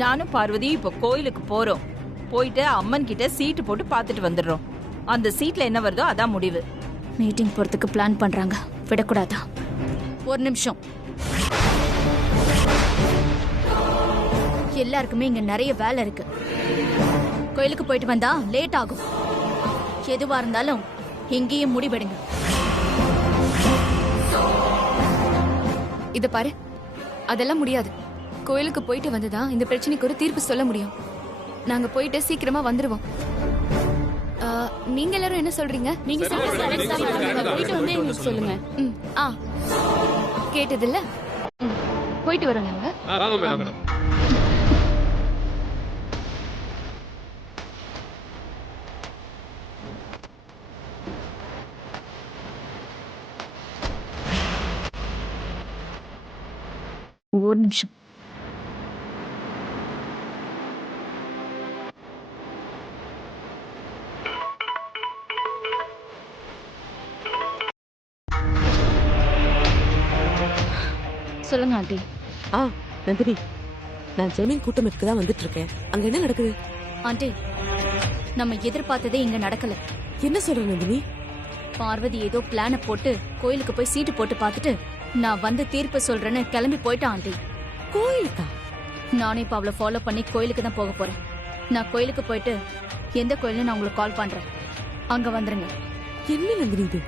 நானும் பார்வதி இப்ப கோயிலுக்கு போறோம். போயிட்டு அம்மன் கிட்ட சீட்டு போட்டு பாத்துட்டு வந்துடுறோம். அந்த சீட்ல என்ன வருதோ அதான் முடிவு. மீட்டிங் போறதுக்கு பிளான் பண்றாங்க, விடக்கூடாதா? ஒரு நிமிஷம். எல்லாருக்குமே இங்க நிறைய வேலை இருக்கு. கோயிலுக்கு போயிட்டு வந்தா லேட் ஆகும். எதுவா இருந்தாலும் இங்கேயும் முடிவெடுங்க. இத பாரு, அதெல்லாம் முடியாது. கோயிலுக்கு போயிட்டு வந்துதான் இந்த பிரச்சனைக்கு ஒரு தீர்ப்பு சொல்ல முடியும். நாங்க போயிட்டு சீக்கிரமா வந்துருவோம். நீங்க எல்லாரும் என்ன சொல்றீங்க? நீங்க போயிட்டு வந்து எங்களுக்கு சொல்லுங்க. கேட்டதில்ல. போயிட்டு வரோம் நாங்க. ஒரு நிமிஷம். சொல்லுங்க ஆண்டி. நந்தினி, நான் ஜெமீன் கூட்டமைப்புக்கு தான் வந்துட்டு இருக்கேன். அங்க என்ன நடக்குது? ஆண்டி, நம்ம எதிர்பார்த்ததே இங்க நடக்கல. என்ன சொல்ற நந்தினி? பார்வதி ஏதோ பிளான போட்டு கோயிலுக்கு போய் சீட்டு போட்டு பார்த்துட்டு நான் வந்து தீர்ப்பு சொல்றேன்னு கிளம்பி போயிட்டான் ஆண்டி. கோயிலுக்கா? நானே இப்ப அவளை ஃபாலோ பண்ணி கோயிலுக்கு தான் போக போறேன். நான் கோயிலுக்கு போயிட்டு எந்த கோயில்னு நான் உங்களுக்கு கால் பண்றேன். அங்க வந்துருங்க. என்ன நந்தினி இது?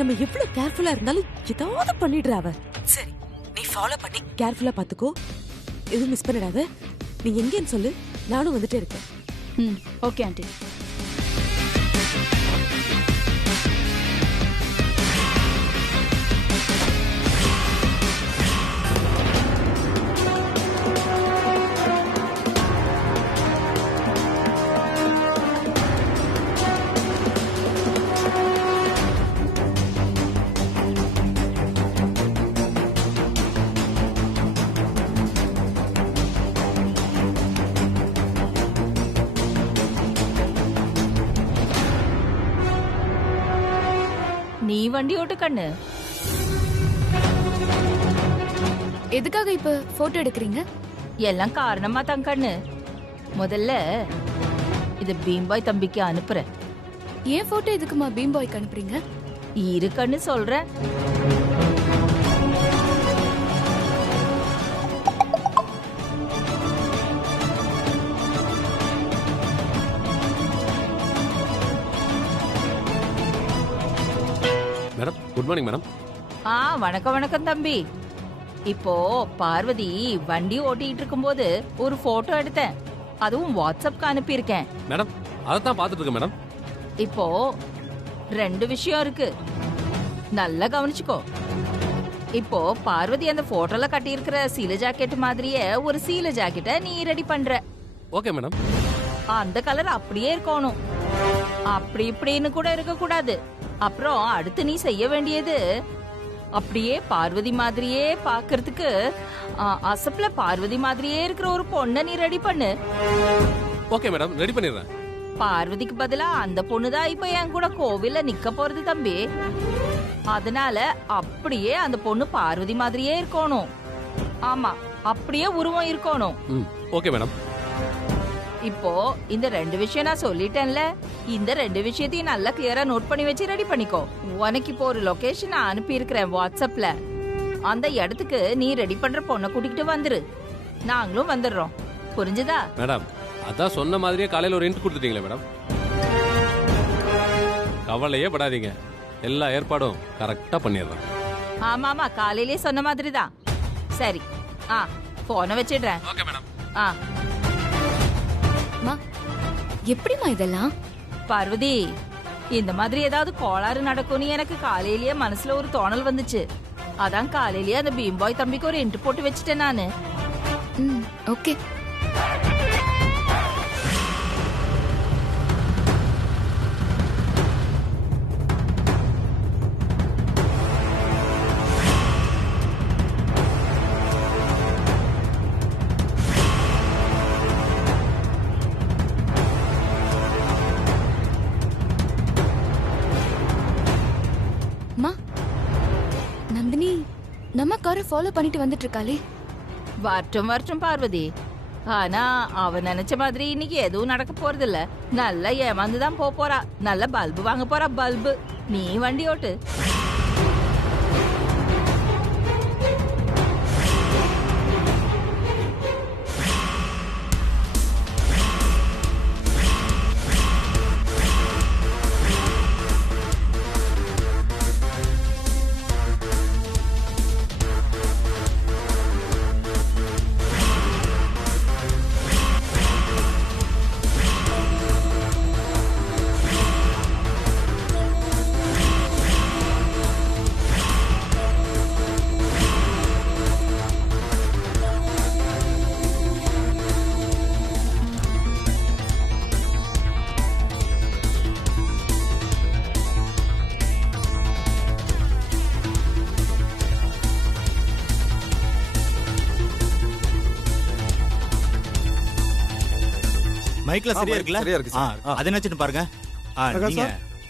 நம்ம எவ்வளவு கேர்ஃபுல்லா இருந்தாலும் ஏதாவது பண்ணிடுறா அவ. சரி, நீ ஃபாலோ பண்ணி கேர்ஃபுல்லா பாத்துக்கோ. எதுவும் மிஸ் பண்ணிடாத. நீ எங்கன்னு சொல்லு, நானும் வந்துட்டே இருக்கேன். Okay aunty. நீ வண்டி ஓட்டு கண்ணு. எதுக்காக இப்ப போட்டோ எடுக்கிறீங்க? எல்லாம் காரணமா தான் கண்ணு. முதல்ல இது பீம்பாய் தம்பிக்கு அனுப்புறேன். ஏன் போட்டோ எதுக்குமா பீம்பாய்க்கு அனுப்புறீங்க? இரு கண்ணு சொல்றேன். Madam, good morning madam. வணக்கம் வணக்கம் தம்பி. இப்போ பார்வதி வண்டி ஓட்டிட்டு இருக்கும்போது ஒரு போட்டோ எடுத்தேன். அதுவும் வாட்ஸ்அப்க்கு அனுப்பியிருக்கேன். மேடம், அதைத்தான் பார்த்துட்டு இருக்கேன் மேடம். இப்போ 2 விஷயம் இருக்கு, நல்லா கவனிச்சுக்கோ. இப்போ பார்வதி அந்த போட்டோல கட்டியிருக்கிற சீலை ஜாக்கெட் மாதிரியே ஒரு சீலை ஜாக்கெட்டை நீ ரெடி பண்ற. Okay madam. அந்த கலர் அப்படியே இருக்கணும், அப்படி இப்படின்னு கூட இருக்க கூடாது. அப்புறம் அடுத்து நீ செய்ய வேண்டியது, அப்படியே பார்வதி மாதிரியே பாக்குறதுக்கு அசப்ல பார்வதி மாதிரியே இருக்கிற ஒரு பொண்ணை நீ ரெடி பண்ணு. ஓகே மேடம், ரெடி பண்ணிடுறேன். பார்வதிக்கு பதிலா அந்த பொண்ணுதான் இப்ப என் கூட கோவில்ல நிக்க போறது தம்பி. அதனால அப்படியே அந்த பொண்ணு பார்வதி மாதிரியே இருக்கணும். ஆமா, அப்படியே உருவம் இருக்கணும். Okay madam. இப்போ இந்த 2 விஷயம் நான் சொல்லிட்டேன்ல, இந்த 2 விஷயத்தையும் நல்லா கிளியரா நோட் பண்ணி வச்சு ரெடி பண்ணிக்கோ. உனக்கு இப்போ ஒரு லொகேஷன் நான் அனுப்பி இருக்கிறேன் வாட்ஸ்அப்ல. அந்த இடத்துக்கு நீ ரெடி பண்ற பொண்ணை கூட்டிகிட்டு வந்துரு. நாங்களும் வந்துடுறோம். புரிஞ்சுதா? மேடம், அதான் சொன்ன மாதிரியே காலையில ஒரு இன்ட் கொடுத்துட்டீங்களே மேடம். கவலையே படாதீங்க, எல்லா ஏற்பாடும் கரெக்டா பண்ணிடுறேன். ஆமா ஆமா, காலையிலே சொன்ன மாதிரி தான். சரி, போனை வச்சிடுறேன். Okay madam. எப்படிமா இதெல்லாம்? பார்வதி, இந்த மாதிரி ஏதாவது கோளாறு நடக்கும்னு எனக்கு காலையிலேயே மனசுல ஒரு தோணல் வந்துச்சு. அதான் காலையிலேயே அந்த பீம்பாய் தம்பிக்கு ஒரு இன்ட் போட்டு வச்சுட்டேன் நானு. ஓகே. நந்தினி நம்ம காரை ஃபாலோ பண்ணிட்டு வந்துட்டு இருக்காளே. வரட்டும் வரட்டும் பார்வதி, ஆனா அவ நினைச்ச மாதிரி இன்னைக்கு எதுவும் நடக்க போறது இல்ல. நல்லா ஏமாந்துதான் போறா. நல்ல பல்பு வாங்க போறா. பல்பு நீ வண்டி ஓட்டு. மைக்ல சரியா இருக்குல்ல? சரியா இருக்கு சார். அத நினைச்சிட்டு பாருங்க. நீங்க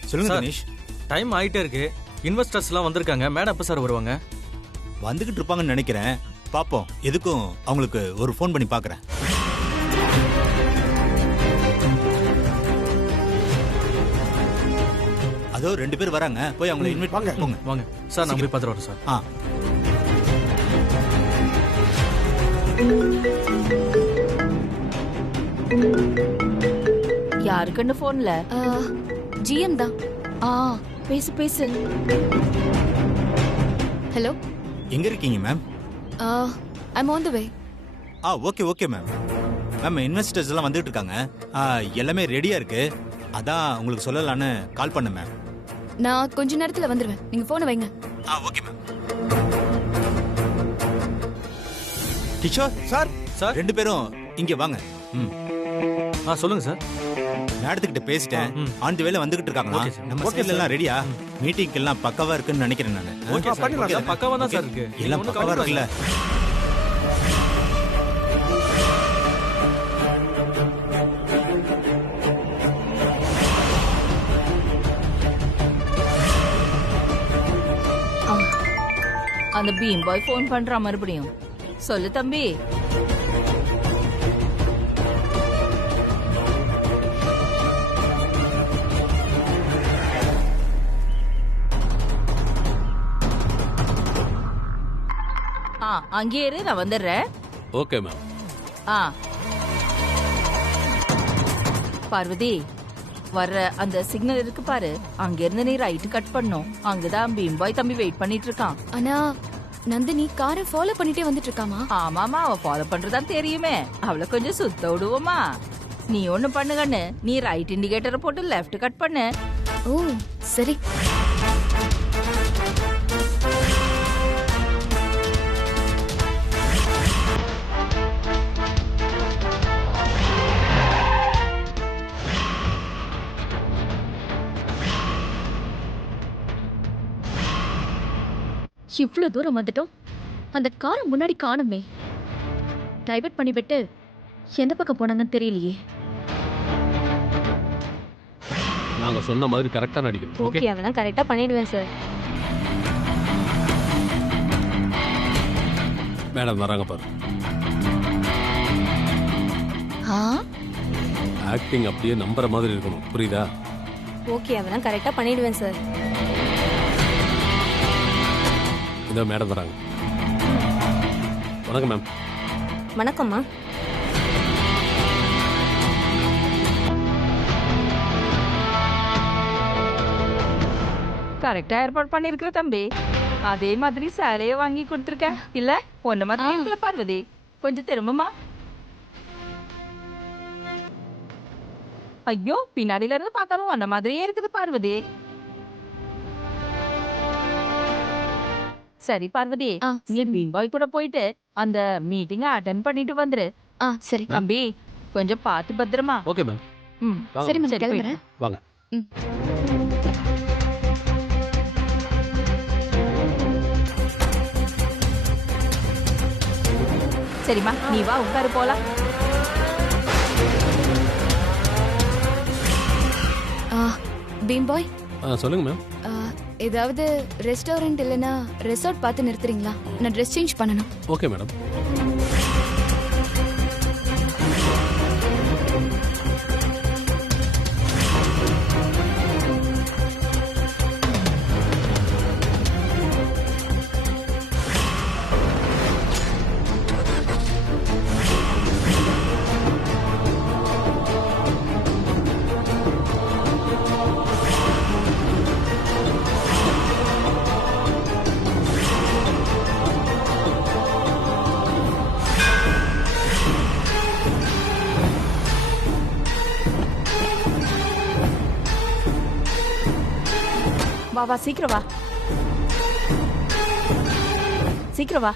சொல்லுங்க சார். தினேஷ். டைம் ஆயிட்டே இருக்கு. இன்வெஸ்டர்ஸ்லாம் வந்திருக்காங்க. மேடம் எப்ப சார் வருவாங்க? வந்துகிட்டு இருப்பாங்கன்னு நினைக்கிறேன். பாப்போம். எதுக்கும் அவங்களுக்கு ஒரு ஃபோன் பண்ணி பாக்குறேன். அதோ 2 பேர் வராங்க. போய் அவங்களை இன்வைட் பண்ணுங்க. வாங்க சார், நான் போய் பார்த்துட்டு வரேன் சார். யாருக்குன்னு போன்ல? ஜிஎம் தான். பேசு பேசு. ஹலோ, எங்க இருக்கீங்க ma'am? I'm on the way. Okay okay ma'am. Ma'am investors எல்லாம் வந்துட்டு இருக்காங்க. எல்லாமே ரெடியா இருக்கு. அதான் உங்களுக்கு சொல்லலான்னு கால் பண்ணேன் மேம். நான் கொஞ்ச நேரத்துல வந்துருவேன். நீங்க போனை வைங்க. Okay ma'am. Kishore sir. Sir 2 பேரும் இங்க வாங்க. சொல்லுங்க சார். மேடத்துக்கிட்ட பேசிட்டேன். ஆன் தி வேல வந்துகிட்டு இருக்காங்களா? Okay, sir. நம்ம Okay, சைடுல sir. எல்லாம் ரெடியா? மீட்டிங்க்கு எல்லாம் பக்கவா இருக்குன்னு நினைக்கிறேன் நானு. ஓகே சார், பண்ணிடலாம் சார். பக்காவா தான் சார் இருக்கு. எல்லாம் பக்கவா இருக்குல்ல? அந்த பீம் பாய் போன் பண்றா மறுபடியும். சொல்லு தம்பி. அங்கே இரு, நான் வந்துடுறேன். Okay ma'am. பார்வதி, வர்ற அந்த சிக்னல் இருக்கு பாரு, அங்க இருந்து நீ ரைட் கட் பண்ணும். அங்கதான் பீம் பாய் தம்பி வெயிட் பண்ணிட்டு இருக்கான். ஆனா நந்தினி காரை ஃபாலோ பண்ணிட்டே வந்துட்டு இருக்காமா? ஆமாமா, அவ ஃபாலோ பண்றதா தெரியுமே. அவளை கொஞ்சம் சுத்த விடுவோமா? நீ ஒண்ணு பண்ணுகன்னு, நீ ரைட் இண்டிகேட்டரை போட்டு லெஃப்ட் கட் பண்ணு. ஓ சரி. இவ்வளவு தூரம் வந்துட்டோம். அந்த காரை முன்னாடி காணுமே. டைவர்ட் பண்ணிவிட்டு எந்த பக்கம் போனாங்கன்னு தெரியலையே. நாங்க சொன்ன மாதிரி கரெக்டா நடிக்கணும். ஓகே. ஓகே, அதெல்லாம் கரெக்டா பண்ணிடுவேன் சார். மேடம் வராங்க பாரு. ஆக்டிங் அப்படியே நம்புற மாதிரி இருக்கணும். புரியுதா? ஓகே, அதெல்லாம் கரெக்டா பண்ணிடுவேன் சார். இதோ மேடம் வராங்க. வணக்கம் மேம். வணக்கம்மா. கரெக்டா ஏற்பாடு பண்ணிருக்கிற தம்பி. அதே மாதிரி சேலைய வாங்கி கொடுத்துருக்க இல்ல? ஒன்ன மாதிரி இருக்குல்ல பார்வதி. கொஞ்சம் திரும்பமா. ஐயோ, பின்னாடில இருந்து பார்த்தாலும் அந்த மாதிரியே இருக்குது பார்வதி. சரி பார்வதி, நீ பீம் பாய் கூட போயிட்டு அந்த மீட்டிங்க அட்டெண்ட் பண்ணிட்டு வந்துரு. சரி தம்பி, கொஞ்சம் பார்த்து பத்திரமா. Okay ma'am. சரி மேம், கிளம்புறேன். வாங்க. சரிம்மா, நீ வா உட்காரு போலாம். பீம் பாய், சொல்லுங்க மேம். ஏதாவது ரெஸ்டாரண்ட் இல்லனா ரெசார்ட் பார்த்து நிறுத்துறீங்களா? நான் ட்ரெஸ் சேஞ்ச் பண்ணணும். Okay madam. வா வா சீக்கிரம் வா, சீக்கிரம் வா.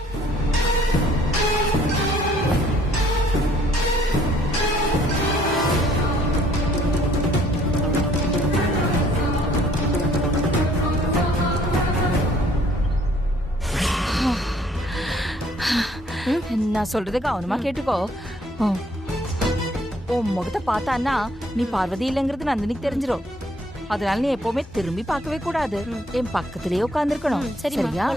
நான் சொல்றது கவனமா கேட்டுக்கோ. உன் முகத்தை பார்த்தான்னா நீ பார்வதி இல்லைங்கிறது நந்தினிக்கு தெரிஞ்சிடும். அதனால நீ எப்பவுமே திரும்பி பார்க்கவே கூடாது. என் பக்கத்திலேயே உட்கார்ந்து இருக்கணும். சரியா?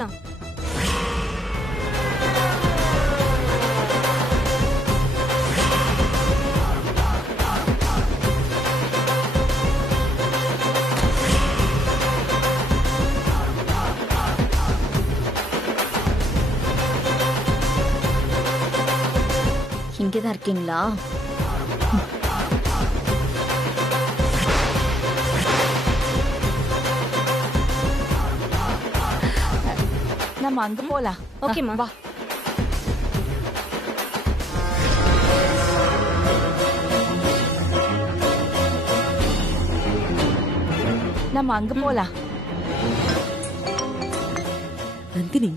இங்கதான் இருக்கீங்களா? நம்ம அங்க போலாம். ஓகேம்மா. வா. நம்ம அங்க போலாம். நந்தினி,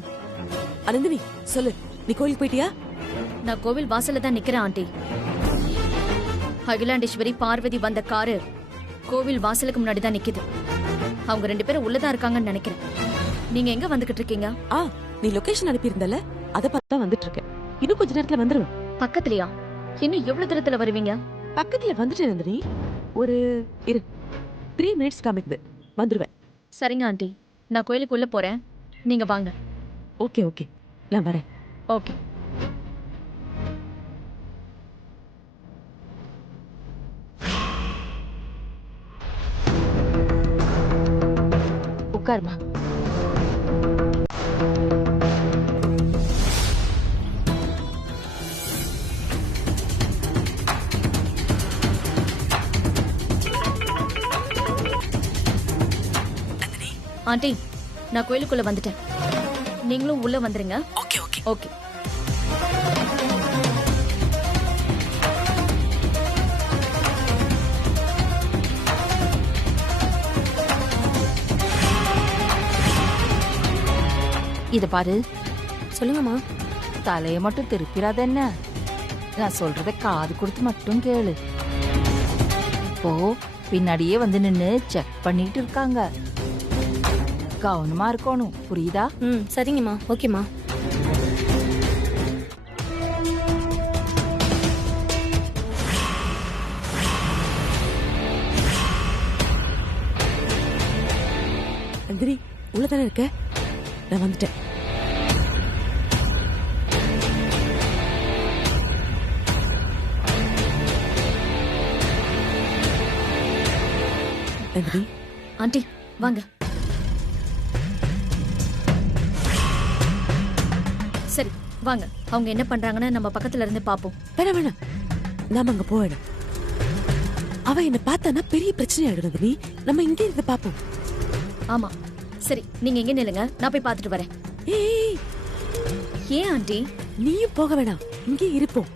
நந்தினி சொல்லு, நீ கோயிலுக்கு போயிட்டியா? நான் கோவில் வாசல்ல தான் நிக்கிறேன் ஆண்டி. அகிலாண்டேஸ்வரி பார்வதி வந்த காரு கோவில் வாசலுக்கு முன்னாடி தான் நிக்குது. அவங்க 2 பேரும் உள்ளதான் இருக்காங்கன்னு நினைக்கிறேன். நீங்க எங்க வந்துகிட்டு இருக்கீங்க? நீ லொகேஷன் அனுப்பியிருந்தல, அத பார்த்து தான் வந்துட்டு இருக்கேன். இன்னும் கொஞ்ச நேரத்துல வந்துருவேன். பக்கத்துலயா? இன்னும் எவ்வளவு தூரத்துல வருவீங்க? பக்கத்துல வந்துட்டேன் நந்தினி. ஒரு 3 மினிட்ஸ் காமிக்குது, வந்துருவேன். சரிங்க ஆண்டி, நான் கோயிலுக்கு உள்ள போறேன், நீங்க வாங்க. ஓகே ஓகே, நான் வரேன். ஓகே. உட்காருமா. ஆண்டி, நான் கோயிலுக்குள்ள வந்துட்டேன், நீங்களும் உள்ள வந்துருங்க. Okay okay okay. இத பாரு. சொல்லுங்கம்மா. தலைய மட்டும் திருப்பிடாத என்ன. நான் சொல்றத காது கொடுத்து மட்டும் கேளு. இப்போ பின்னாடியே வந்து நின்னு செக் பண்ணிட்டு இருக்காங்க. கவனமா இருக்கணும், புரியுதா? சரிங்கம்மா. ஓகேம்மா. நந்தினி, உள்ளதானே இருக்க? நான் வந்துட்டேன். நந்தினி. ஆண்டி வாங்க. சரி வாங்க, அவங்க என்ன பண்றாங்கன்னு நம்ம பக்கத்துல இருந்து பாப்போம். வேணாம் வேணாம், நாம அங்க போவேணும். அவ என்ன பார்த்தானா பெரிய பிரச்சனை ஆயிடும் நந்தினி. நம்ம இங்கே இருந்து பாப்போம். ஆமா சரி, நீங்க எங்க நில்லுங்க, நான் போய் பார்த்துட்டு வரேன். ஏய், ஏன் ஆண்டி? நீயும் போக வேணாம், இங்கே இருப்போம்.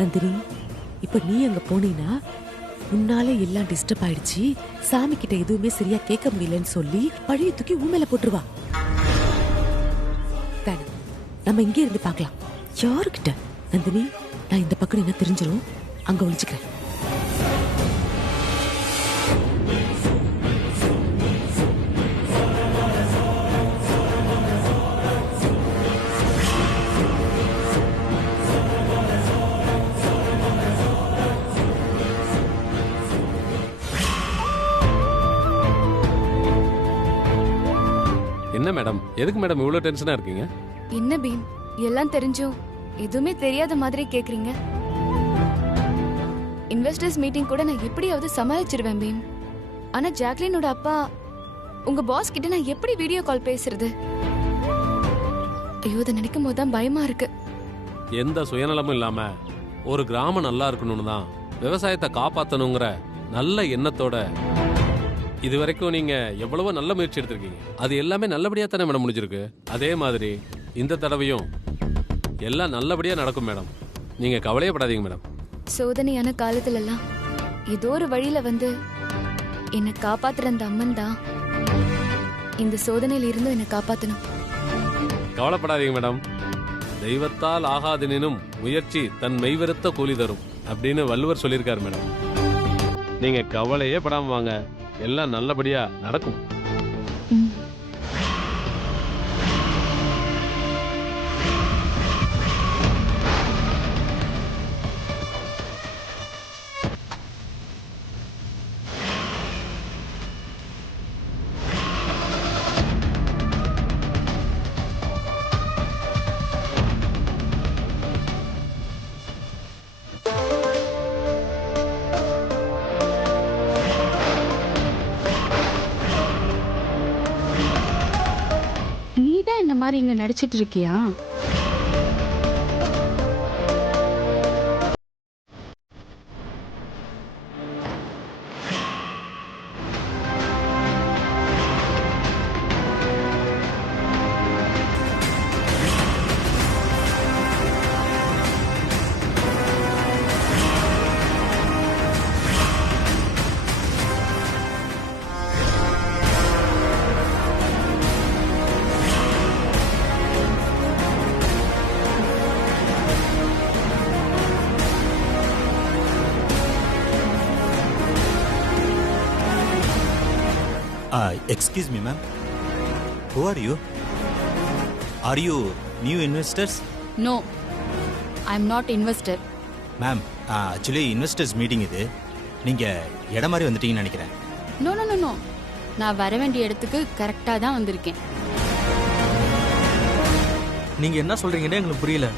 நந்தினி, இப்ப நீ அங்க போனீனா உன்னால எல்லாம் டிஸ்டர்ப் ஆயிடுச்சு, சாமி கிட்ட எதுவுமே சரியா கேட்க முடியலன்னு சொல்லி பழைய தூக்கி உண்மையில போட்டுருவா. வேணாம், நம்ம இங்கே இருந்து பார்க்கலாம். யாருக்கிட்ட? நந்தினி, நான் இந்த பக்கம் என்ன தெரிஞ்சிடும், அங்க ஒளிச்சுக்கிறேன். என்ன மேடம், எதுக்கு மேடம் இவ்வளவு டென்ஷனா இருக்கீங்க? என்ன பீம், எல்லாம் தெரிஞ்சும் எதுவுமே தெரியாத மாதிரி கேக்குறீங்க? இன்வெஸ்டர்ஸ் மீட்டிங் கூட நான் எப்படியாவது சமாளிச்சிருவேன் பீம். ஆனா ஜாக்லினோட அப்பா, உங்க பாஸ் கிட்ட நான் எப்படி வீடியோ கால் பேசுறது? ஐயோ, அதை நினைக்கும் போதுதான் பயமா இருக்கு. எந்த சுயநலமும் இல்லாம ஒரு கிராமம் நல்லா இருக்கணும்னு தான், விவசாயத்தை காப்பாத்தணுங்கிற நல்ல எண்ணத்தோட இதுவரைக்கும் நீங்க எவ்வளவோ நல்ல முயற்சி எடுத்திருக்கீங்க. அது எல்லாமே நல்லபடியா தானே மேடம் முடிஞ்சிருக்கு. அதே மாதிரி இந்த தடவையும் எல்லாம் நல்லபடியா நடக்கும் மேடம். நீங்க கவலையப்படாதீங்க மேடம். சோதனையான காலத்துல எல்லாம் ஏதோ ஒரு வழியில வந்து என்னை காப்பாத்துற அந்த அம்மன் தான் இந்த சோதனையில இருந்து என்னை காப்பாத்தணும். கவலைப்படாதீங்க மேடம். தெய்வத்தால் ஆகாதெனினும் முயற்சி தன் மெய்வருத்த கூலி தரும் அப்படின்னு வள்ளுவர் சொல்லியிருக்காரு மேடம். நீங்க கவலையே படாம வாங்க, எல்லாம் நல்லபடியா நடக்கும். நீதான் இந்த மாதிரி இங்க நடிச்சிட்டு இருக்கியா? Excuse me, ma'am. Who are you? Are you new investors? No, I am not investor. Ma'am, actually investors meeting இது. நீங்க இடம் மாதிரி வந்துட்டீங்கன்னு நினைக்கிறேன். நோ நோ நோ நோ, நான் வர வேண்டிய இடத்துக்கு கரெக்டா தான் வந்திருக்கேன். நீங்க என்ன சொல்றீங்கன்னே எங்களுக்கு புரியல.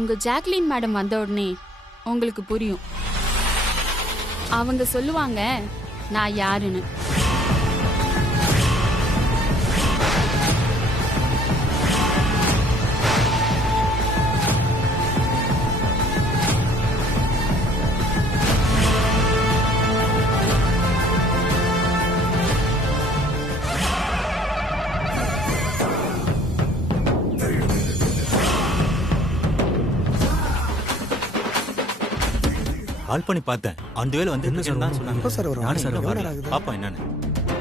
உங்க ஜாக்லின் மேடம் வந்த உடனே உங்களுக்கு புரியும். அவங்க சொல்லுவாங்க நான் யாருன்னு. கால் பண்ணி பார்த்தேன். அந்த வேலை வந்து என்ன சார் தான் சொன்னாங்க. சார் வரும். யார் சார் எவ்வளவு வரல? நேரம் ஆகுது? பாப்பா என்னன்னு.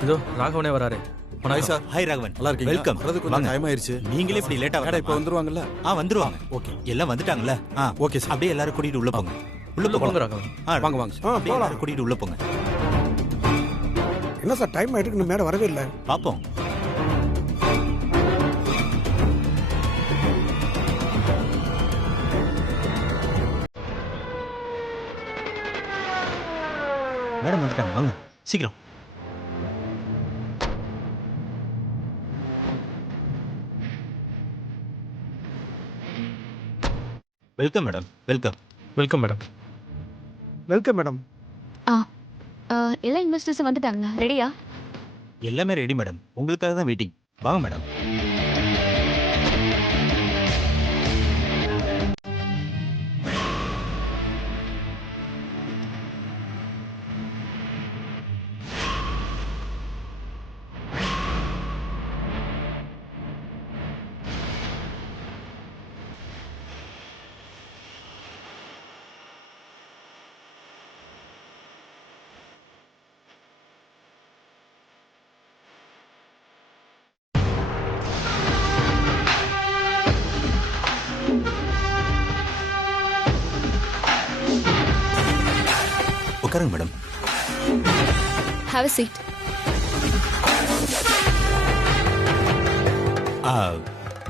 இதோ ராகவனே வராரு. Hi sir. ஹாய் ராகவன். நல்லா இருக்கீங்க? வெல்கம். வரது கொஞ்சம் டைம் ஆயிருச்சு. நீங்களே இப்படி லேட்டா மேடம் இப்போ வந்துருவாங்கல்ல? வந்துருவாங்க. ஓகே. எல்லாம் வந்துட்டாங்கல்ல? Okay sir. அப்படியே எல்லாரும் கூட்டிட்டு உள்ள போங்க. உள்ள உள்ள போங்க போங்க ராகவன். வாங்க வாங்க. அப்படியே போலாம். எல்லாரும் கூட்டிட்டு உள்ள போங்க. என்ன சார் டைம் ஆயிட்டு இன்னும் மேடம் வரவே இல்லை. பாப்போம். மேடம் வந்துட்டாங்க, வாங்க சீக்கிரம். Welcome madam. Welcome. Welcome madam. Welcome madam. எல்லா இன்வெஸ்டர்ஸும் வந்துட்டாங்க. ரெடியா? எல்லாமே ரெடி மேடம். உங்களுக்காக தான் வெயிட்டிங். வாங்க மேடம். உட்காருங்க madam. Have a seat.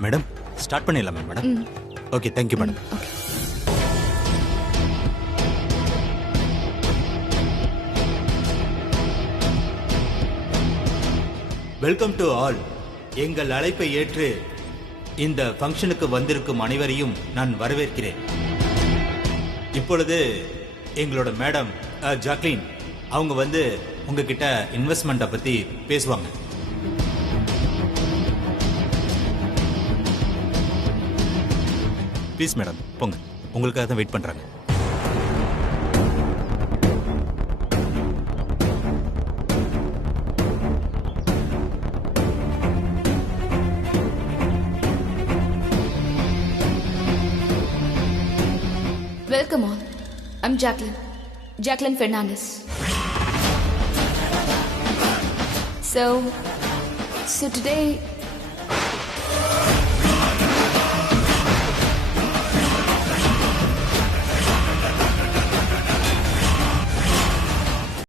Madam start பண்ணிடலாமே madam? Okay, thank you madam. Welcome to all. எங்கள் அழைப்பை ஏற்று இந்த ஃபங்க்ஷனுக்கு வந்திருக்கும் அனைவரையும் நான் வரவேற்கிறேன். இப்பொழுது எங்களோட மேடம் ஜாக்லின் அவங்க வந்து உங்ககிட்ட இன்வெஸ்ட்மெண்ட்டை பத்தி பேசுவாங்க. ப்ளீஸ் மேடம் போங்க, உங்களுக்காக தான் வெயிட் பண்றாங்க. Welcome all. I'm Jacqueline. Jacqueline Fernandez. So today